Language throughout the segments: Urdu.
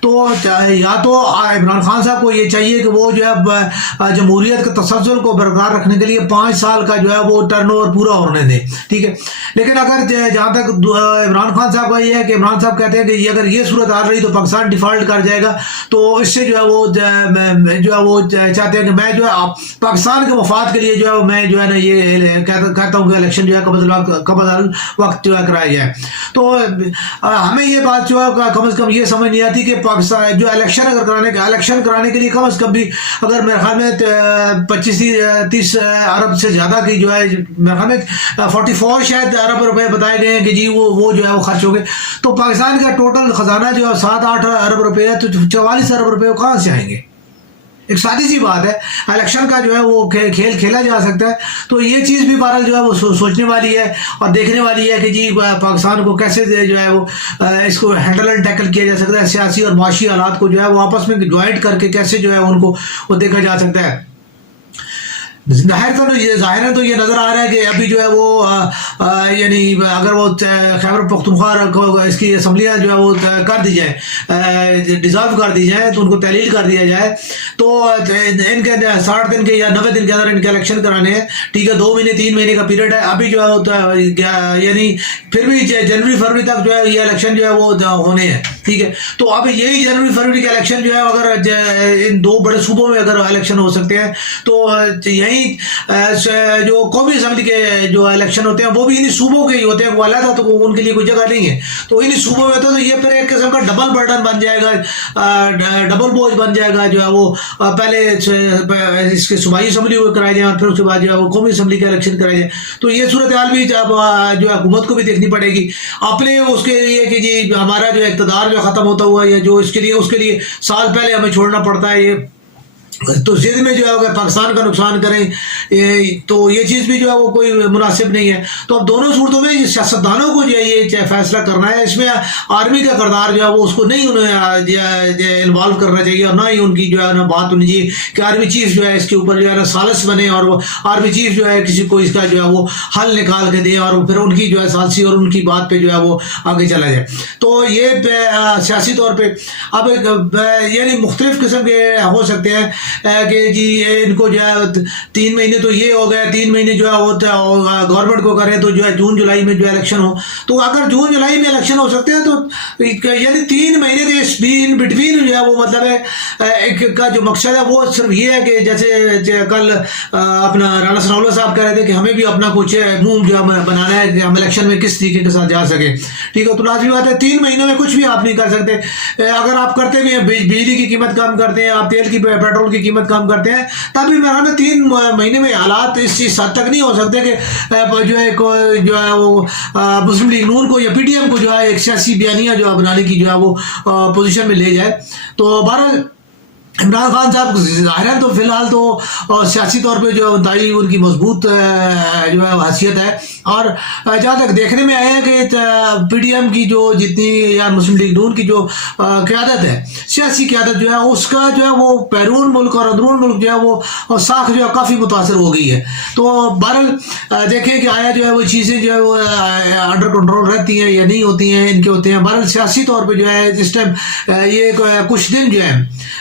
تو یا تو عمران خان صاحب کو یہ چاہیے کہ وہ جو ہے جمہوریت کے تسلسل کو برقرار رکھنے کے لیے 5 سال کا جو ہے وہ ٹرن اوور پورا ہونے دیں، ٹھیک ہے. لیکن اگر جہاں تک عمران خان صاحب کا یہ ہے کہ عمران صاحب کہتے ہیں کہ اگر یہ صورت آ رہی تو پاکستان ڈیفالٹ کر جائے گا، تو اس سے جو ہے وہ چاہتے ہیں کہ میں جو ہے پاکستان کے مفاد کے لیے جو ہے میں جو ہے نا یہ کہتا ہوں کہ الیکشن جو ہے قبل وقت جو ہے کرایا جائے. تو ہمیں یہ بات جو ہے کم از کم یہ سمجھ نہیں آتی کہ پاکستان جو الیکشن کرانے کے لیے کم از کم بھی اگر میرے خیال میں 25-30 ارب سے زیادہ کی جو ہے میرے خیال میں 44 شاید ارب روپے بتائے گئے ہیں کہ جی وہ جو ہے وہ خرچ ہو گئے. تو پاکستان کا ٹوٹل خزانہ جو ہے 7-8 ارب روپے ہے، تو 44 ارب روپے کہاں سے آئیں گے؟ ایک سادی سی بات ہے، الیکشن کا جو ہے وہ کھیل کھیلا جا سکتا ہے. تو یہ چیز بھی بہرحال جو ہے وہ سوچنے والی ہے اور دیکھنے والی ہے کہ جی پاکستان کو کیسے جو ہے وہ اس کو ہینڈل اینڈ ٹیکل کیا جا سکتا ہے. سیاسی اور معاشی حالات کو جو ہے وہ آپس میں جوائنٹ کر کے کیسے جو ہے ان کو وہ دیکھا جا سکتا ہے. ظاہر تو یہ نظر آ رہا ہے کہ ابھی جو ہے وہ یعنی اگر وہ خیبر پختونخوا کو اس کی اسمبلیاں جو ہے وہ کر دی جائے، ڈیزالو کر دی جائے، تو ان کو تحلیل کر دیا جائے، تو ان کے 60 دن کے یا 90 دن کے اندر ان کے الیکشن کرانے ہیں، ٹھیک ہے. 2 مہینے 3 مہینے کا پیریڈ ہے. ابھی جو ہے یعنی پھر بھی جنوری فروری تک جو ہے یہ الیکشن جو ہے وہ ہونے ہیں، ٹھیک ہے. تو اب یہی جنوری فروری کے الیکشن جو ہے اگر ان 2 بڑے صوبوں میں اگر الیکشن ہو سکتے ہیں، تو یہی جو قومی اسمبلی کے جو الیکشن ہوتے ہیں وہ بھی انہی صوبوں کے ہی ہوتے ہیں، وہ علیحدہ تو ان کے لیے کوئی جگہ نہیں ہے. تو انہی صوبوں میں ہوتے ہیں، تو یہ پھر ایک قسم کا ڈبل برڈن بن جائے گا، ڈبل بوجھ بن جائے گا جو ہے وہ پہلے اس کے صوبائی اسمبلی کو کرائے جائیں اور پھر اس کے بعد جو ہے وہ قومی اسمبلی کے الیکشن کرائے جائیں. تو یہ صورتحال بھی جو ہے حکومت کو بھی دیکھنی پڑے گی اپنے اس کے لیے کہ جی ہمارا جو اقتدار جو ختم ہوتا ہوا یا جو اس کے لیے سال پہلے ہمیں چھوڑنا پڑتا ہے، یہ تو ضد میں جو ہے اگر پاکستان کا نقصان کریں تو یہ چیز بھی جو ہے وہ کوئی مناسب نہیں ہے. تو اب دونوں صورتوں میں سیاستدانوں کو جو ہے یہ فیصلہ کرنا ہے. اس میں آرمی کا کردار جو ہے وہ اس کو نہیں انہیں انوالو کرنا چاہیے، اور نہ ہی ان کی جو ہے نا بات ہونی چاہیے کہ آرمی چیف جو ہے اس کے اوپر جو ہے نا سالس بنے اور وہ آرمی چیف جو ہے کسی کو اس کا جو ہے وہ حل نکال کے دیں اور پھر ان کی جو ہے سالسی اور ان کی بات پہ جو ہے وہ آگے چلا جائے. تو یہ سیاسی طور پہ اب یعنی مختلف قسم کے ہو سکتے ہیں کہ جی ان کو جو ہے 3 مہینے تو یہ ہو گئے، 3 مہینے جو ہے گورنمنٹ کو کریں تو جو ہے جون جولائی میں جو الیکشن ہو. تو اگر جون جولائی میں الیکشن ہو سکتے ہیں تو یعنی 3 مہینے کے ان بٹوین جو ہے وہ مطلب ہے ایک کا جو مقصد ہے وہ صرف یہ ہے کہ جیسے کل اپنا رانا ثناء اللہ صاحب کہہ رہے تھے کہ ہمیں بھی اپنا کچھ منہ جو بنانا ہے کہ ہم الیکشن میں کس طریقے کے ساتھ جا سکیں، ٹھیک ہے. تو لازمی بات ہے 3 مہینوں میں کچھ بھی آپ نہیں کر سکتے. اگر آپ کرتے بھی ہیں بجلی کی قیمت کم کرتے ہیں، آپ تیل کی پیٹرول کی قیمت کم کرتے ہیں، تب بھی میرا نا 3 مہینے میں حالات اس چیز حد تک نہیں ہو سکتے کہ جو ہے وہ مسلم لیگ نون کو یا پی ٹی ایم کو جو ہے ایک سیاسی بیانیہ جو ہے بنانے کی جو ہے وہ پوزیشن میں لے جائے. تو بہرحال عمران خان صاحب ظاہر ہے تو فی الحال تو سیاسی طور پہ جو انتہائی ان کی مضبوط جو ہے حیثیت ہے. اور جہاں تک دیکھنے میں آیا ہے کہ پی ڈی ایم کی جو جتنی یا مسلم لیگ نون کی جو قیادت ہے، سیاسی قیادت جو ہے اس کا جو ہے وہ بیرون ملک اور اندرون ملک جو ہے وہ ساکھ جو ہے کافی متاثر ہو گئی ہے. تو بہرحال دیکھیں کہ آیا جو ہے وہ چیزیں جو ہے وہ انڈر کنٹرول رہتی ہیں یا نہیں ہوتی ہیں، ان کے ہوتے ہیں. بہرحال سیاسی طور پہ جو ہے اس ٹائم یہ کچھ دن جو ہے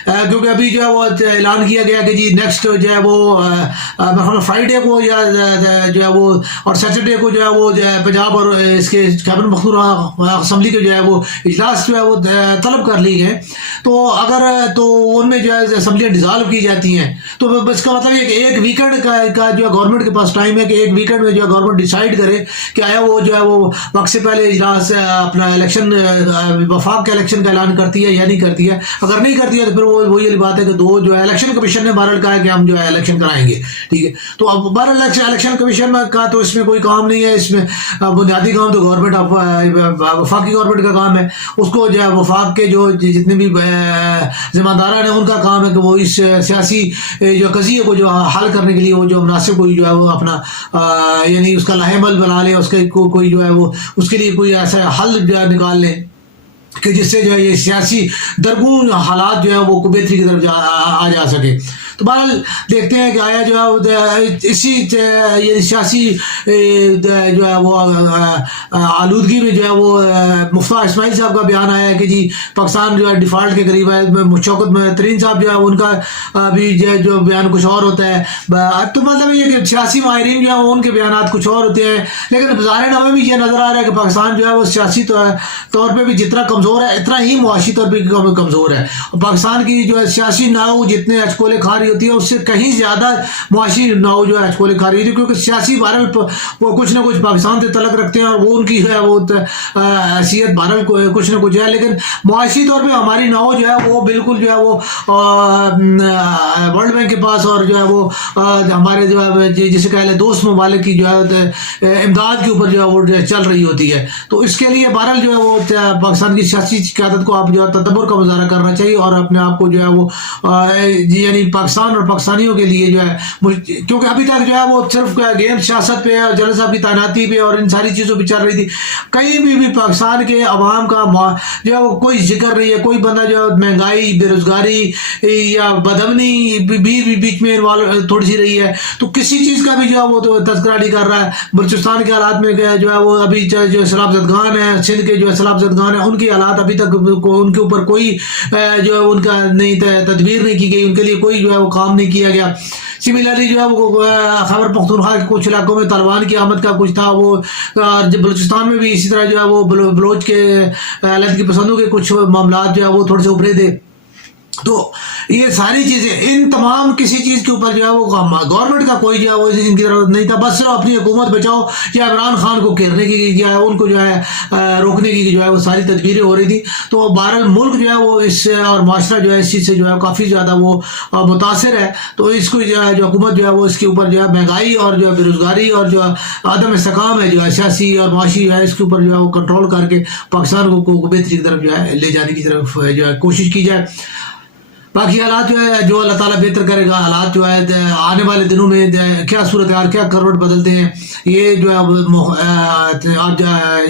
کیونکہ ابھی جو ہے وہ اعلان کیا گیا کہ جی نیکسٹ جو ہے وہ فرائیڈے کو یا جو ہے وہ اور سیٹرڈے کو جو ہے وہ پنجاب اور اس کے خیبر پختونخوا اسمبلی کے جو ہے وہ اجلاس جو ہے وہ طلب کر لی گئے. تو اگر تو ان میں جو ہے اسمبلیاں ڈیزالو کی جاتی ہیں تو اس کا مطلب یہ کہ ایک ویکینڈ کا جو ہے گورنمنٹ کے پاس ٹائم ہے کہ ایک ویکینڈ میں جو ہے گورنمنٹ ڈیسائیڈ کرے کہ آیا وہ جو ہے وہ وقت سے پہلے اجلاس اپنا الیکشن وفاق کے الیکشن کا اعلان کرتی ہے یا نہیں کرتی ہے. اگر نہیں کرتی ہے تو پھر وہ یہ بات ہے کہ جو ہے الیکشن کمیشن نے بہرحال کہا ہے کہ ہم جو ہے الیکشن کرائیں گے، ٹھیک ہے. تو اب بہرحال الیکشن کمیشن کا تو اس میں کوئی کام نہیں ہے. اس میں بنیادی کام تو گورنمنٹ وفاقی گورنمنٹ کا کام ہے. اس کو جو ہے وفاق کے جو جتنے بھی ذمہ داران ہیں ان کا کام ہے کہ وہ اس سیاسی جو قضیے کو جو حل کرنے کے لیے وہ جو مناسب کوئی جو ہے وہ اپنا یعنی اس کا لاہے عمل بنا لے، اس کے کوئی جو ہے وہ اس کے لیے کوئی ایسا حل جو ہے نکال لے کہ جس سے جو ہے یہ سیاسی درگون حالات جو ہے وہ بہتری کی طرف آ جا سکے. تو بہرحال دیکھتے ہیں کہ آیا جو ہے اسی یہ سیاسی جو ہے وہ آلودگی میں جو ہے وہ مصطفیٰ اسماعیل صاحب کا بیان آیا ہے کہ جی پاکستان جو ہے ڈیفالٹ کے قریب ہے. شوکت ترین صاحب جو ہے ان کا بھی جو بیان کچھ اور ہوتا ہے. تو مطلب یہ کہ سیاسی ماہرین جو ہے ان کے بیانات کچھ اور ہوتے ہیں, لیکن ظاہر نامے بھی یہ نظر آ رہا ہے کہ پاکستان جو ہے وہ سیاسی طور پہ بھی جتنا کمزور ہے اتنا ہی معاشی طور پہ کمزور ہے. پاکستان کی جو ہے سیاسی ناؤ جتنے اچکولے کھا رہی ہوتی ہے اس سے کہیں زیادہ معاشی ناؤ جو ہے اچکولے کھا رہی ہوتی ہے, کیونکہ سیاسی بہرحال وہ کچھ نہ کچھ پاکستان سے تعلق رکھتے ہیں اور وہ ان کی جو ہے وہ حیثیت بہرحال کچھ نہ کچھ ہے, لیکن معاشی طور پہ ہماری ناؤ جو ہے وہ بالکل جو ہے وہ ورلڈ بینک کے پاس اور جو ہے وہ ہمارے جو ہے جسے کہہ لیں دوست ممالک کی جو ہے امداد کے اوپر جو ہے وہ چل رہی ہوتی ہے. تو اس کے لیے بہرحال جو ہے وہ پاکستان کی سیاسی قیادت کو آپ جو ہے تدبر کا مظاہرہ کرنا چاہیے اور اپنے آپ کو جو ہے وہ یعنی پاکستان اور پاکستانیوں کے لیے جو ہے, کیونکہ ابھی تک جو ہے وہ صرف گیم سیاست پہ اور جنرل صاحب کی تعیناتی پہ اور ان ساری چیزوں پہ چل رہی تھی. کہیں بھی پاکستان کے عوام کا جو ہے وہ کوئی ذکر نہیں ہے. کوئی بندہ جو مہنگائی, بے روزگاری یا بدامنی بھی بیچ میں تھوڑی سی رہی ہے تو کسی چیز کا بھی جو ہے وہ تذکرہ نہیں کر رہا ہے. بلوچستان کے حالات میں جو ہے وہ ابھی جو سیلاب زدگان ہیں, سندھ کے جو ہے سیلاب زدگان ہیں, ان کی حالات ابھی تک ان کے اوپر کوئی جو ہے ان کا نہیں تدبیر نہیں کی گئی, ان کے لیے کوئی جو ہے وہ کام نہیں کیا گیا. سملرلی جو ہے وہ خیبر پختونخوا کے کچھ علاقوں میں طالبان کی آمد کا کچھ تھا, وہ بلوچستان میں بھی اسی طرح جو ہے وہ بلوچ کے علیحدگی پسندوں کے کچھ معاملات جو ہے وہ تھوڑے سے ابھرے تھے. تو یہ ساری چیزیں ان تمام کسی چیز کے اوپر جو ہے وہ گورنمنٹ کا کوئی جو ہے وہ ان کی ضرورت نہیں تھا, بس صرف اپنی حکومت بچاؤ یا عمران خان کو گھیرنے کی جو ہے ان کو جو ہے روکنے کی جو ہے وہ ساری تدبیریں ہو رہی تھی. تو بہرحال ملک جو ہے وہ اس سے اور معاشرہ جو ہے اس چیز سے جو ہے کافی زیادہ وہ متاثر ہے. تو اس کو جو ہے جو حکومت جو ہے وہ اس کے اوپر جو ہے مہنگائی اور جو ہے بے روزگاری اور جو عدم استحکام ہے جو ہے سیاسی اور معاشی جو ہے اس کے اوپر جو ہے وہ کنٹرول کر کے پاکستان کو بہتری کی طرف جو ہے لے جانے کی طرف جو ہے کوشش کی جائے. باقی حالات جو ہے جو اللہ تعالیٰ بہتر کرے گا, حالات جو ہے آنے والے دنوں میں کیا صورتحال کیا کروٹ بدلتے ہیں یہ جو ہے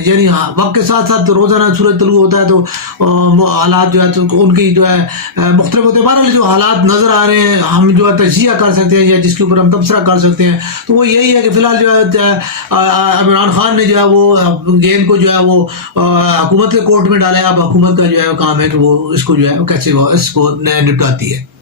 یعنی وقت کے ساتھ ساتھ روزانہ سورج طلوع ہوتا ہے تو حالات جو ہے ان کی جو ہے مختلف ہوتے ہیں. بہرحال جو حالات نظر آ رہے ہیں ہم جو ہے تجزیہ کر سکتے ہیں یا جس کے اوپر ہم تبصرہ کر سکتے ہیں تو وہ یہی ہے کہ فی الحال جو ہے عمران خان نے جو ہے وہ گیند کو جو ہے وہ حکومت کے کورٹ میں ڈالا ہے. اب حکومت کا جو ہے کام ہے کہ وہ اس کو جو ہے کیسے وہ اس کو نپٹاتی ہے.